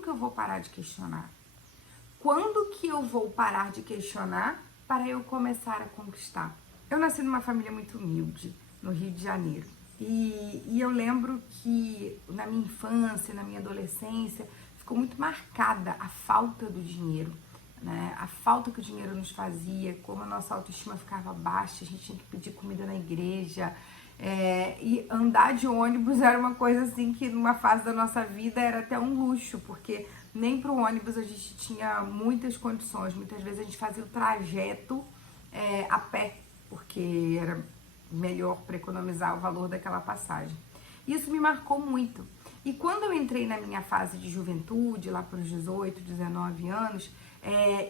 que eu vou parar de questionar? Quando que eu vou parar de questionar para eu começar a conquistar? Eu nasci numa família muito humilde, no Rio de Janeiro. E eu lembro que na minha infância, na minha adolescência, ficou muito marcada a falta do dinheiro, né? A falta que o dinheiro nos fazia, como a nossa autoestima ficava baixa, a gente tinha que pedir comida na igreja. E andar de ônibus era uma coisa assim que numa fase da nossa vida era até um luxo, porque nem para o ônibus a gente tinha muitas condições. Muitas vezes a gente fazia o trajeto a pé, porque era melhor para economizar o valor daquela passagem. Isso me marcou muito. E quando eu entrei na minha fase de juventude, lá para os 18, 19 anos,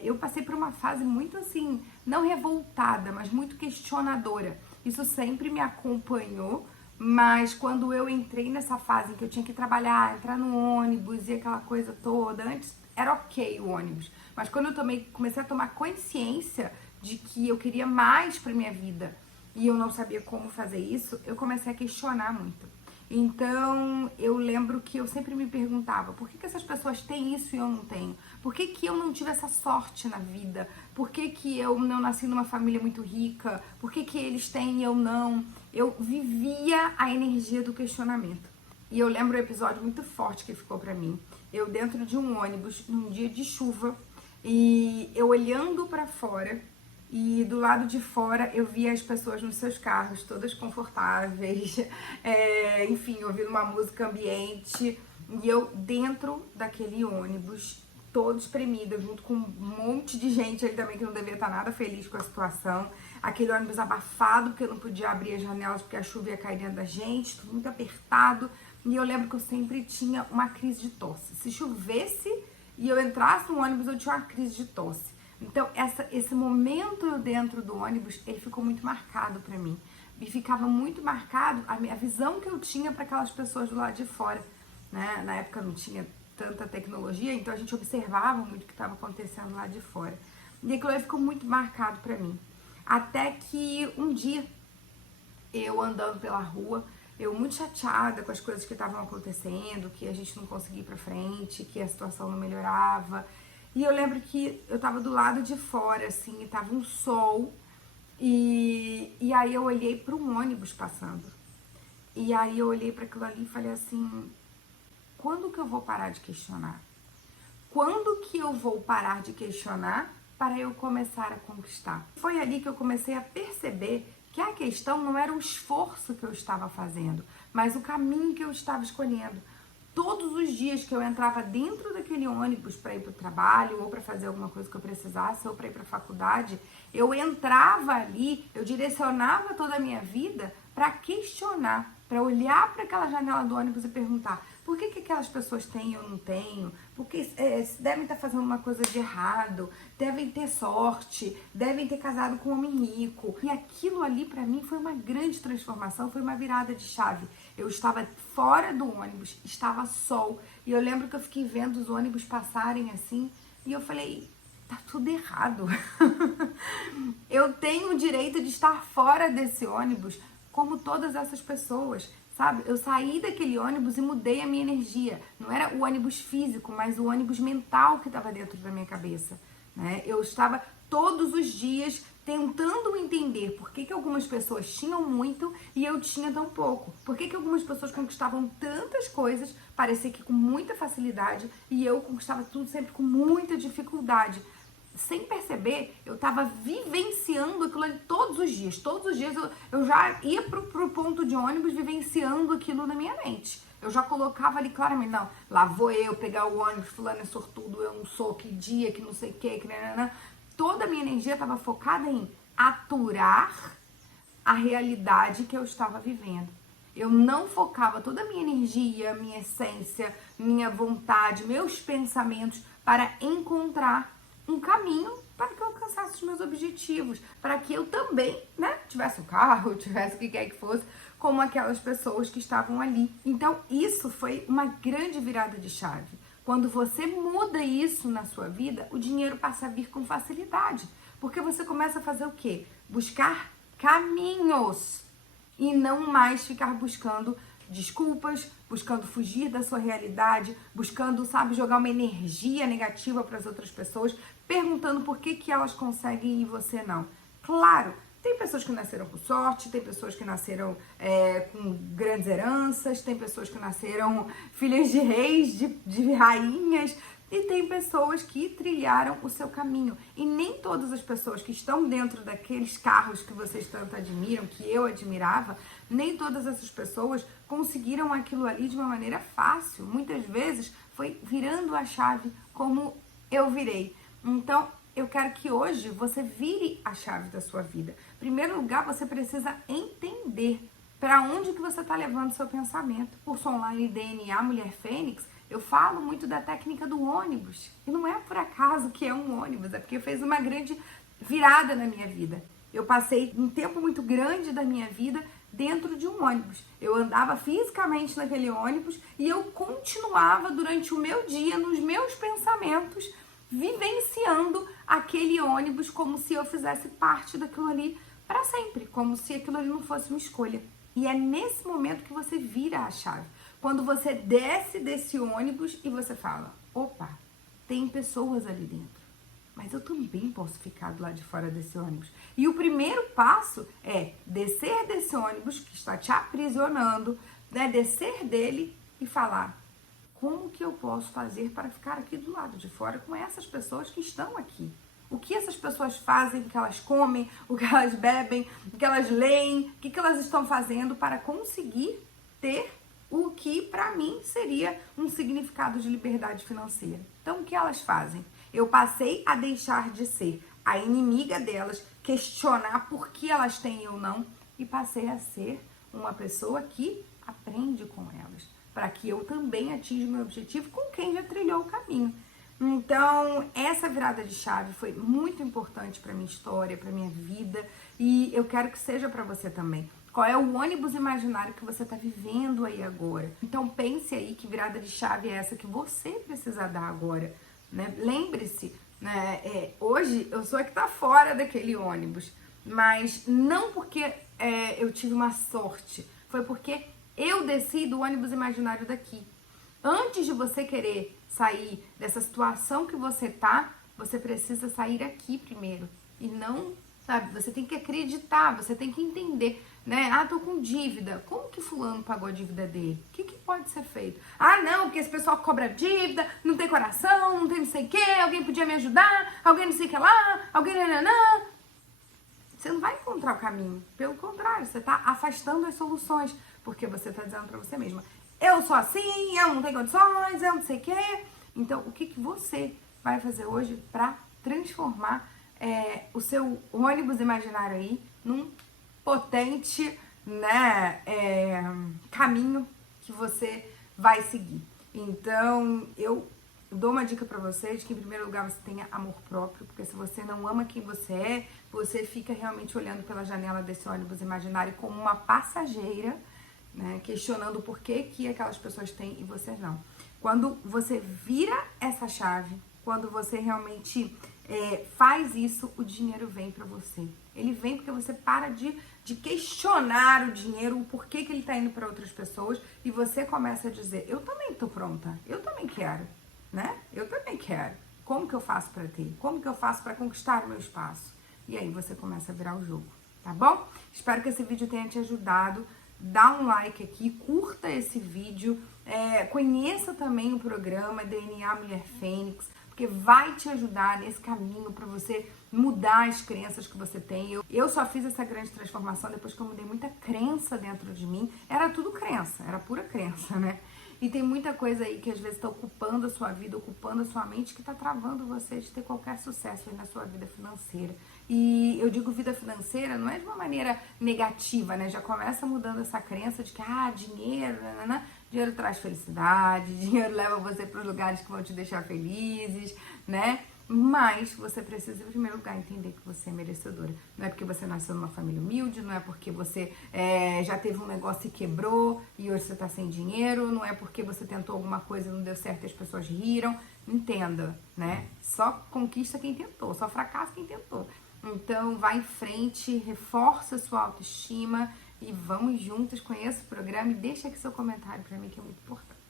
eu passei por uma fase muito assim, não revoltada, mas muito questionadora. Isso sempre me acompanhou, mas quando eu entrei nessa fase em que eu tinha que trabalhar, entrar no ônibus e aquela coisa toda, antes era ok o ônibus, mas quando eu comecei a tomar consciência de que eu queria mais para minha vida e eu não sabia como fazer isso, eu comecei a questionar muito. Então, eu lembro que eu sempre me perguntava, por que essas pessoas têm isso e eu não tenho? Por que eu não tive essa sorte na vida? Por que eu não nasci numa família muito rica? Por que eles têm e eu não? Eu vivia a energia do questionamento. E eu lembro um episódio muito forte que ficou pra mim. Eu dentro de um ônibus, num dia de chuva, e eu olhando pra fora, e do lado de fora eu via as pessoas nos seus carros, todas confortáveis, enfim, ouvindo uma música ambiente. E eu dentro daquele ônibus, todo espremida, junto com um monte de gente ali também que não devia estar nada feliz com a situação. Aquele ônibus abafado, porque eu não podia abrir as janelas porque a chuva ia cair dentro da gente, tudo muito apertado. E eu lembro que eu sempre tinha uma crise de tosse. Se chovesse e eu entrasse no ônibus, eu tinha uma crise de tosse. Então, esse momento dentro do ônibus, ele ficou muito marcado pra mim. E ficava muito marcado a visão que eu tinha para aquelas pessoas do lado de fora, né? Na época não tinha tanta tecnologia, então a gente observava muito o que estava acontecendo lá de fora. E aquilo aí ficou muito marcado pra mim. Até que um dia, eu andando pela rua, eu muito chateada com as coisas que estavam acontecendo, que a gente não conseguia ir pra frente, que a situação não melhorava. E eu lembro que eu tava do lado de fora, assim, e tava um sol, e aí eu olhei para um ônibus passando. E aí eu olhei para aquilo ali e falei assim, quando que eu vou parar de questionar? Quando que eu vou parar de questionar para eu começar a conquistar? Foi ali que eu comecei a perceber que a questão não era o esforço que eu estava fazendo, mas o caminho que eu estava escolhendo. Todos os dias que eu entrava dentro daquele ônibus para ir para o trabalho, ou para fazer alguma coisa que eu precisasse, ou para ir para a faculdade, eu entrava ali, eu direcionava toda a minha vida para questionar, para olhar para aquela janela do ônibus e perguntar por que aquelas pessoas têm e eu não tenho, porque devem estar fazendo uma coisa de errado, devem ter sorte, devem ter casado com um homem rico. E aquilo ali para mim foi uma grande transformação, foi uma virada de chave. Eu estava fora do ônibus, estava sol, e eu lembro que eu fiquei vendo os ônibus passarem assim, e eu falei, tá tudo errado. Eu tenho o direito de estar fora desse ônibus, como todas essas pessoas, sabe? Eu saí daquele ônibus e mudei a minha energia. Não era o ônibus físico, mas o ônibus mental que estava dentro da minha cabeça, né? Eu estava todos os dias tentando entender por que algumas pessoas tinham muito e eu tinha tão pouco. Por que algumas pessoas conquistavam tantas coisas, parecia que com muita facilidade, e eu conquistava tudo sempre com muita dificuldade. Sem perceber, eu tava vivenciando aquilo ali todos os dias. Todos os dias eu já ia pro ponto de ônibus vivenciando aquilo na minha mente. Eu já colocava ali claramente, não, lá vou eu pegar o ônibus, fulano é sortudo, eu não sou, que dia, que não sei o que nanana. Toda a minha energia estava focada em aturar a realidade que eu estava vivendo. Eu não focava toda a minha energia, minha essência, minha vontade, meus pensamentos para encontrar um caminho para que eu alcançasse os meus objetivos, para que eu também, né, tivesse um carro, tivesse o que quer que fosse, como aquelas pessoas que estavam ali. Então, isso foi uma grande virada de chave. Quando você muda isso na sua vida, o dinheiro passa a vir com facilidade, porque você começa a fazer o quê? Buscar caminhos e não mais ficar buscando desculpas, buscando fugir da sua realidade, buscando, sabe, jogar uma energia negativa para as outras pessoas, perguntando por que elas conseguem e você não. Claro, tem pessoas que nasceram com sorte, tem pessoas que nasceram com grandes heranças, tem pessoas que nasceram filhas de reis, de rainhas, e tem pessoas que trilharam o seu caminho. E nem todas as pessoas que estão dentro daqueles carros que vocês tanto admiram, que eu admirava, nem todas essas pessoas conseguiram aquilo ali de uma maneira fácil. Muitas vezes foi virando a chave como eu virei. Então, eu quero que hoje você vire a chave da sua vida. Em primeiro lugar, você precisa entender para onde que você está levando seu pensamento. Curso online DNA Mulher Fênix, eu falo muito da técnica do ônibus. E não é por acaso que é um ônibus, é porque fez uma grande virada na minha vida. Eu passei um tempo muito grande da minha vida dentro de um ônibus. Eu andava fisicamente naquele ônibus e eu continuava durante o meu dia, nos meus pensamentos, vivenciando aquele ônibus como se eu fizesse parte daquilo ali para sempre, como se aquilo ali não fosse uma escolha. E é nesse momento que você vira a chave. Quando você desce desse ônibus e você fala, opa, tem pessoas ali dentro, mas eu também posso ficar do lado de fora desse ônibus. E o primeiro passo é descer desse ônibus que está te aprisionando, né? Descer dele e falar, como que eu posso fazer para ficar aqui do lado de fora com essas pessoas que estão aqui? O que essas pessoas fazem, o que elas comem, o que elas bebem, o que elas leem, o que elas estão fazendo para conseguir ter o que para mim seria um significado de liberdade financeira. Então, o que elas fazem? Eu passei a deixar de ser a inimiga delas, questionar por que elas têm ou não, e passei a ser uma pessoa que aprende com elas, para que eu também atinja o meu objetivo com quem já trilhou o caminho. Então, essa virada de chave foi muito importante para minha história, para minha vida, e eu quero que seja para você também. Qual é o ônibus imaginário que você está vivendo aí agora? Então, pense aí que virada de chave é essa que você precisa dar agora, né? Lembre-se, né? Hoje eu sou a que está fora daquele ônibus, mas não porque eu tive uma sorte, foi porque eu desci do ônibus imaginário daqui. Antes de você querer sair dessa situação que você tá, você precisa sair aqui primeiro. E não, sabe, você tem que acreditar, você tem que entender, né? Ah, tô com dívida. Como que fulano pagou a dívida dele? O que pode ser feito? Ah, não, porque esse pessoal cobra dívida, não tem coração, não tem não sei o quê, alguém podia me ajudar, alguém não sei o que lá, alguém nananã. Você não vai encontrar o caminho. Pelo contrário, você tá afastando as soluções, porque você tá dizendo pra você mesma, eu sou assim, eu não tenho condições, eu não sei o quê. Então, o que você vai fazer hoje para transformar o seu ônibus imaginário aí num potente, né, caminho que você vai seguir? Então, eu dou uma dica para vocês que, em primeiro lugar, você tenha amor próprio, porque se você não ama quem você é, você fica realmente olhando pela janela desse ônibus imaginário como uma passageira, né, questionando por que aquelas pessoas têm e vocês não. Quando você vira essa chave, quando você realmente faz isso, o dinheiro vem para você. Ele vem porque você para de questionar o dinheiro, o porquê que ele tá indo para outras pessoas, e você começa a dizer, eu também tô pronta, eu também quero, né? Eu também quero. Como que eu faço para ter? Como que eu faço para conquistar o meu espaço? E aí você começa a virar o jogo, tá bom? Espero que esse vídeo tenha te ajudado. Dá um like aqui, curta esse vídeo, conheça também o programa DNA Mulher Fênix, porque vai te ajudar nesse caminho para você mudar as crenças que você tem. Eu só fiz essa grande transformação depois que eu mudei muita crença dentro de mim. Era tudo crença, era pura crença, né? E tem muita coisa aí que às vezes está ocupando a sua vida, ocupando a sua mente, que está travando você de ter qualquer sucesso aí na sua vida financeira. E eu digo vida financeira não é de uma maneira negativa, né? Já começa mudando essa crença de que, dinheiro, nanana, dinheiro traz felicidade, dinheiro leva você para os lugares que vão te deixar felizes, né? Mas você precisa, em primeiro lugar, entender que você é merecedora. Não é porque você nasceu numa família humilde, não é porque você já teve um negócio e quebrou e hoje você tá sem dinheiro, não é porque você tentou alguma coisa e não deu certo e as pessoas riram. Entenda, né? Só conquista quem tentou, só fracassa quem tentou. Então, vai em frente, reforça a sua autoestima, e vamos juntos, conheça o programa e deixa aqui seu comentário para mim que é muito importante.